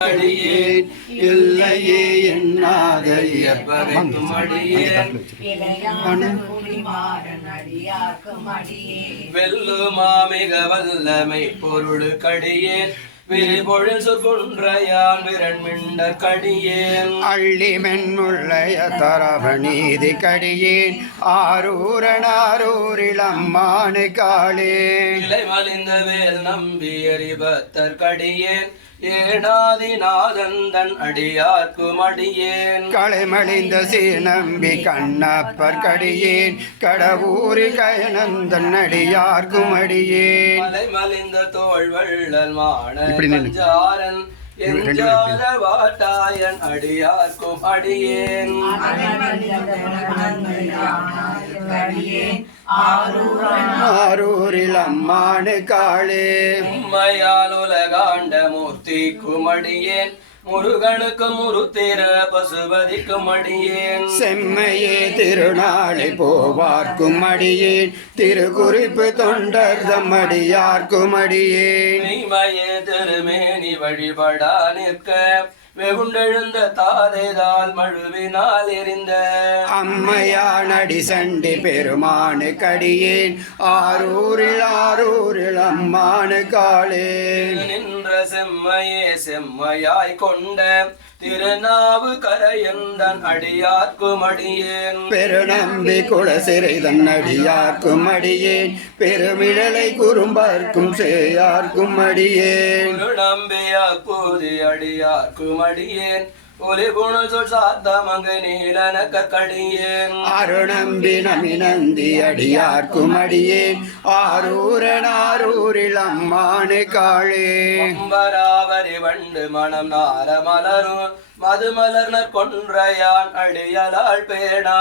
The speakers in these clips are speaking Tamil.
அடியேன் இல்லையே எண்ணாத இயற்பரைக்கும் அடியேன் வெல்லுமாமிக வல்லமை பொருளுக்கடியேன் விரிபொழில் சொற்குன்றையான் விரண்மிண்ட கடியேன் அள்ளி மென்முள்ளைய தரவநீதி கடியேன் ஆரூரனாரூரில் அம்மானு காளே இலை மலிந்த வேல் நம்பி எரிபத்தர் கடியேன் ஏனாதிநாதந்தன் அடியார்க்கும் அடியேன் களைமழிந்த சீநம்பி கண்ணப்பர் கடியேன் கடவுரி கயனந்தன் அடியார்க்கும் அடியேன் மலை மலிந்த தோல் வள்ளல் மாணன் எஞ்சாத வாட்டாயன் அடியார்க்கும் அடியேன் ஆரூரில் அம்மானு காளே உம்மையால் உலகாண்ட மூர்த்திக்கும் அடியேன் முருகனுக்கு முருத்திர பசுபதிக்கும் அடியேன் செம்மையே திருநாளை போவார்க்கும் அடியேன் திருக்குறிப்பு தொண்டர்தம் அடியார்க்கும் அடியேன் மெய்மையே திருமேனி வழிபடா நிற்க வெகுண்டெழுந்த தாதைதால் மழுவினால் எரிந்த அம்மையானடி சண்டி பெருமானு கடியேன் ஆரூரில் அம்மானு காளே நின்ற செம்மையே செம்மையாய் கொண்ட திருநாவு கரையந்தன் அடியார்க்கும் அடியேன் பெருநம்பி குலசிறை தன் அடியார்க்கும் அடியேன் பெருமிழலை குறும்பார்க்கும் சேயார்க்கும் அடியேன் நம்பியா பூதி அடியார்க்கும் அடியேன் ஒலி குணல் சொல் சாத்த மங்கை நீலனக்க கடியேன் அருணம்பி நமிநந்தி அடியார்க்கும் அடியேன் ஆரூரில் அம்மானு காளே அம்பராவரி வண்டு மனம் நார மலரும் மதுமலர்னர் கொன்றையான் அடியலாள் பேணா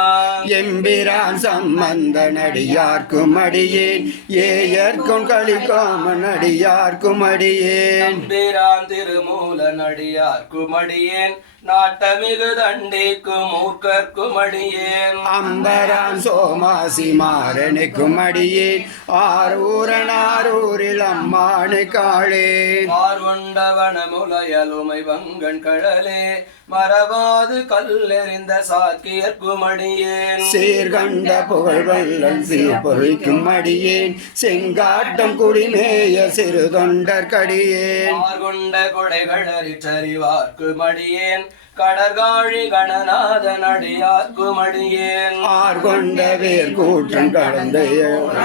எம்பிரான் சம்பந்தன் அடியார்க்கும் அடியேன் ஏயர்க்கும் களிக்காமன் அடியார்க்கும் அடியேன் எம்பிரான் திருமூலன் அடியார்க்கும் அடியேன் நாட்டமிகு தண்டிக்கும் மூர்க்கர்க்கும் அடியேன் அம்பரான் சோமாசி மாறனுக்கும் அடியேன் ஆரூரில் அம்மானு காளே பார்வண்டவன முலையலுமை வங்கன் கடலே மரபாது கல்லெறிந்த சாக்கியர்க்கும் அடியேன் சீர்கண்ட புகழ் வல்லன் சீர்பொழிக்கும் அடியேன் செங்காட்டம் குடிமேய சிறு தொண்டர் கடியேன் கொண்ட கொடைகளறி சரிவார்க்கும் அடியேன் கடற்காழி கணநாதன் அடியார்க்கும் அடியேன் ஆர்கொண்ட வேர் கூற்றம் கடந்த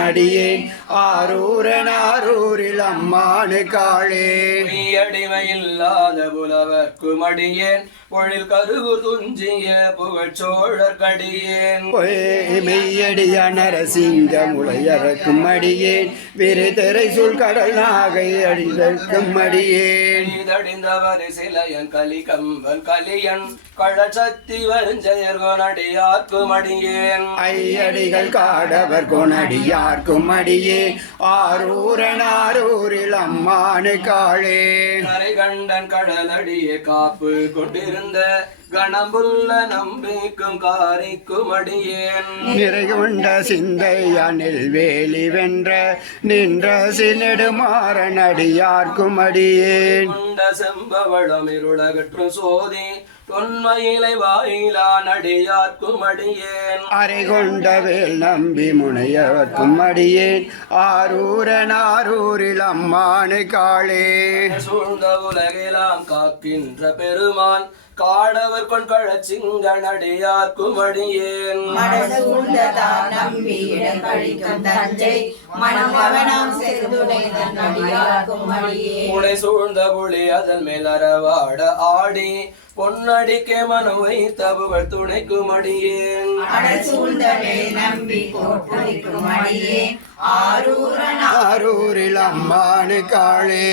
அடியேன் ஆரூரில் அம்மானு காளே அடிமையில்லாத புலவர்க்கும் அடியேன் பொழில் கருகூர் துஞ்சிய புகழ்ச்சோழர் கடியேன் மெய்யடிய நரசிங்க முளையறக்கும் அடியேன் விரிதரை சொல் கடல் நாகை அடிதற்கும் அடியேன் இதடிந்தவர் சிலையன் கலி கம்பன் கலியன் கழசக்தி வருஞ்செயர் கொனடியார்க்கும் அடியேன் ஐயடிகள் காடவர் கொனடியார்க்கும் அடியேன் ஆரூரில் அம்மானு காளே கரை கண்டன் கடலடியே காப்பு கொண்டிருந்த கணம்புள்ள நம்பிக்கும் காரிக்கும் அடியேன் நிறைகுண்ட சிந்தையானில் வேலி வென்ற நின்ற சினெடுமாறன் அடியார்க்கும் அடியேன் கொண்ட செம்பவளம் இருளகற்று சோதி தொன்மையிலை வாயிலான் அடியார்க்கும் அடியேன் அறைகொண்ட வேல் நம்பி முனையவர்க்கும் அடியேன் ஆரூரில் அம்மானு காளே சூழ்ந்த உலகெல்லாம் காக்கின்ற பெருமான் காடவர் கொண் கழச்சிங்கன் அடியார்க்கும் அடியேன் உனை சூழ்ந்த புலி அதன் மேல் அறவாட ஆடி பொன்னடிக்கே மனம் வைத்த புகழ் துணைக்கும் அடியேன் ஆரூரில் அம்மானு காளே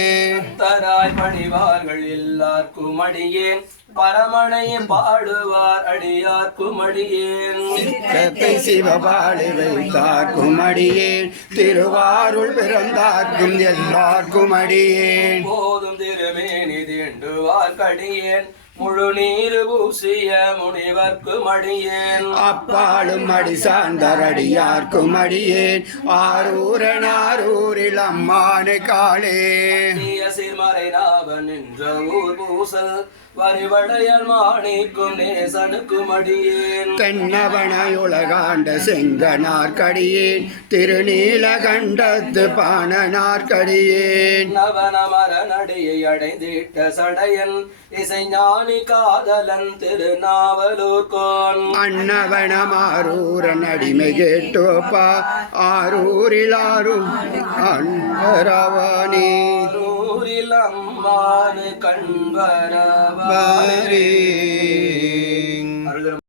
தராய் பணிவார்கள் எல்லார்க்கும் அடியேன் பரமனையும் பாடுவார் அடியார்க்கும் அடியேன் சித்தத்தை சிவபாலை வைத்தார்க்கும் அடியேன் திருவாருள் பிறந்தார்க்கும் எல்லார்க்கும் அடியேன் போதும் திருமேனி தீண்டுவார் கடியேன் முழு நீரு பூசிய முனிவர்க்கும் அடியேன் அப்பாலும் அடி சார்ந்தரடியார்க்கும் அடியேன் ஆரூரனாரூரில் அம்மானு காளே சீர்மறை நாவன் என்ற ஊர் பூசல் வரிவடையல் மாணிக்கும் நேசனுக்கும் அடியேன் தென்னவனையுலகாண்ட செங்கனார்க்கடியேன் திருநீலகண்டத்து பாணனார்க்கடியேன் நவனமர நடியை அடைந்திட்ட சடையன் இசைஞானி காதலன் திருநாவலூர்கோன் அன்னவனமாரூரன் அடிமை கேட்டோப்பா ஆரூரில் ஆரும் அன்பரவனே ஊரில் அம்மானு கண்வரவாரே வாரே